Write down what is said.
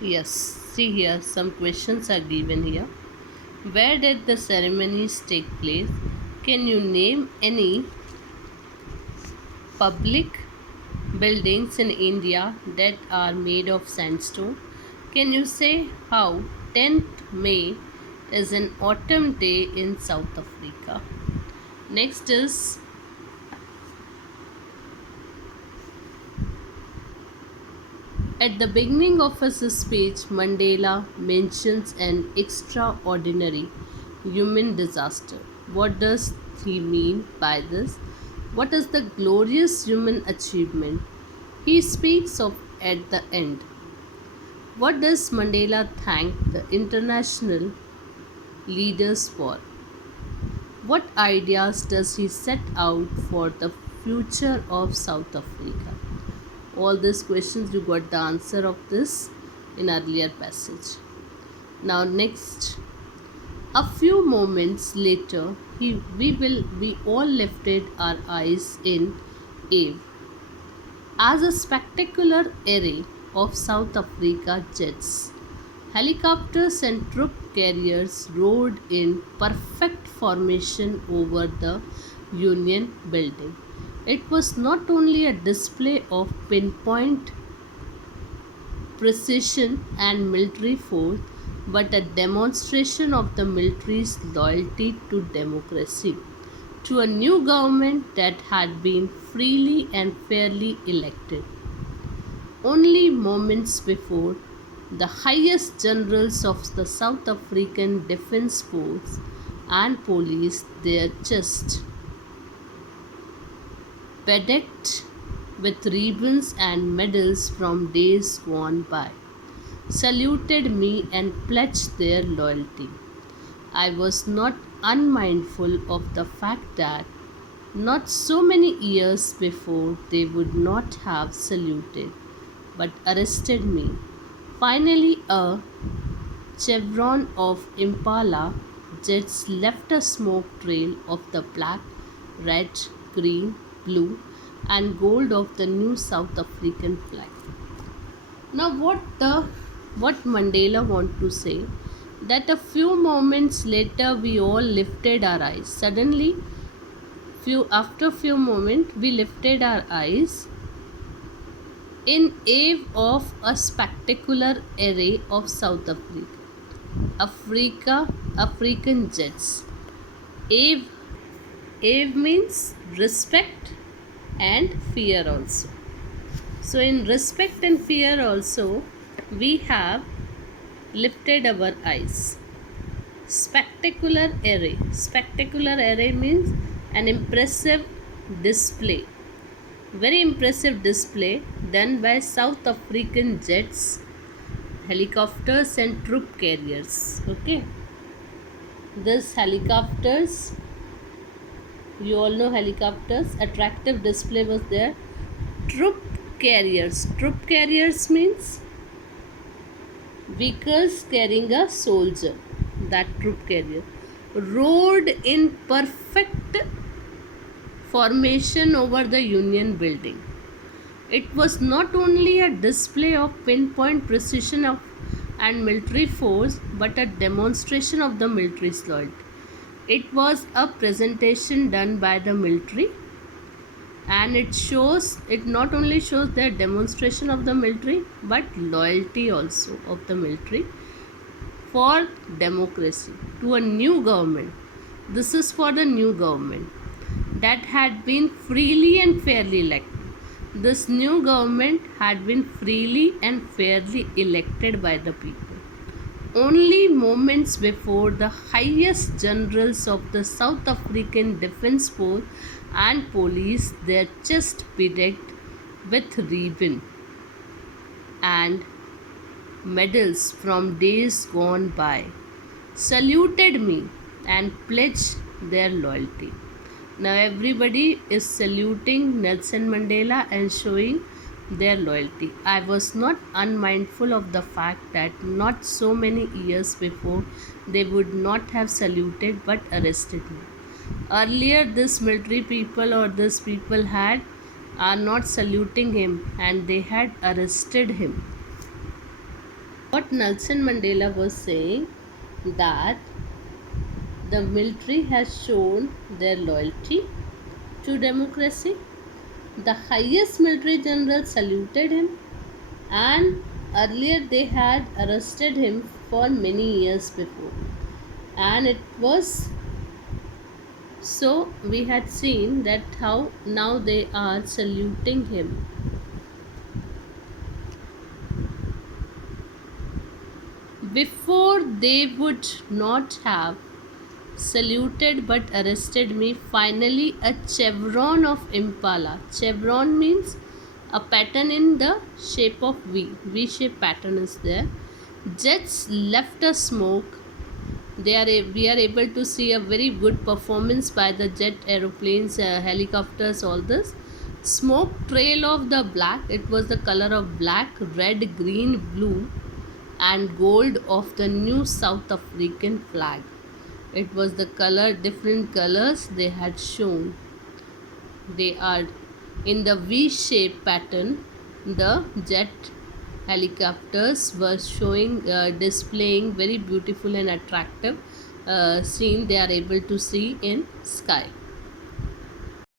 Yes, see here, some questions are given here. Where did the ceremonies take place? Can you name any public buildings in India that are made of sandstone? Can you say how 10th May is an autumn day in South Africa? Next is, at the beginning of his speech, Mandela mentions an extraordinary human disaster. What does he mean by this? What is the glorious human achievement he speaks of at the end? What does Mandela thank the international leaders for? What ideas does he set out for the future of South Africa? All these questions you got the answer of this in earlier passage. Now next, a few moments later, we all lifted our eyes in awe as a spectacular array of South Africa jets, helicopters, and troop carriers rode in perfect formation over the Union building. It was not only a display of pinpoint precision and military force, but a demonstration of the military's loyalty to democracy, to a new government that had been freely and fairly elected. Only moments before, the highest generals of the South African Defence Force and police, their chests bedecked with ribbons and medals from days gone by, saluted me and pledged their loyalty. I was not unmindful of the fact that not so many years before they would not have saluted but arrested me. Finally, a chevron of Impala jets left a smoke trail of the black, red, green, blue, and gold of the new South African flag. Now, what Mandela want to say that a few moments later we all lifted our eyes. Suddenly, few moments we lifted our eyes in awe of a spectacular array of African jets. Awe, awe means respect and fear also. So, in respect and fear also, we have lifted our eyes. Spectacular array. Spectacular array means an impressive display. Very impressive display done by South African jets, helicopters, and troop carriers. Okay. This helicopters, you all know helicopters, attractive display was there. Troop carriers. Troop carriers means vehicles carrying a soldier. That troop carrier rode in perfect formation over the Union building. It was not only a display of pinpoint precision and military force, but a demonstration of the military's loyalty. It was a presentation done by the military, and it not only shows their demonstration of the military but loyalty also of the military for democracy to a new government. This is for the new government that had been freely and fairly elected. This new government had been freely and fairly elected by the people. Only moments before, the highest generals of the South African Defence Force and police, their chest bedecked with ribbon and medals from days gone by, saluted me and pledged their loyalty. Now everybody is saluting Nelson Mandela and showing their loyalty. I was not unmindful of the fact that not so many years before they would not have saluted but arrested me. Earlier, this military people or this people are not saluting him and they had arrested him what Nelson Mandela was saying, that the military has shown their loyalty to democracy. The highest military general saluted him, and earlier they had arrested him for many years before. And it was so we had seen that how now they are saluting him. Before they would not have saluted but arrested me. Finally, a chevron of impala. Chevron means a pattern in the shape of V. V shape pattern is there. Jets left a smoke. We are able to see a very good performance by the jet aeroplanes, helicopters, all this. Smoke trail of the black. It was the color of black, red, green, blue, and gold of the new South African flag. It was the color, different colors they had shown. They are in the V shape pattern. The jet helicopters were showing, displaying very beautiful and attractive scene they are able to see in sky.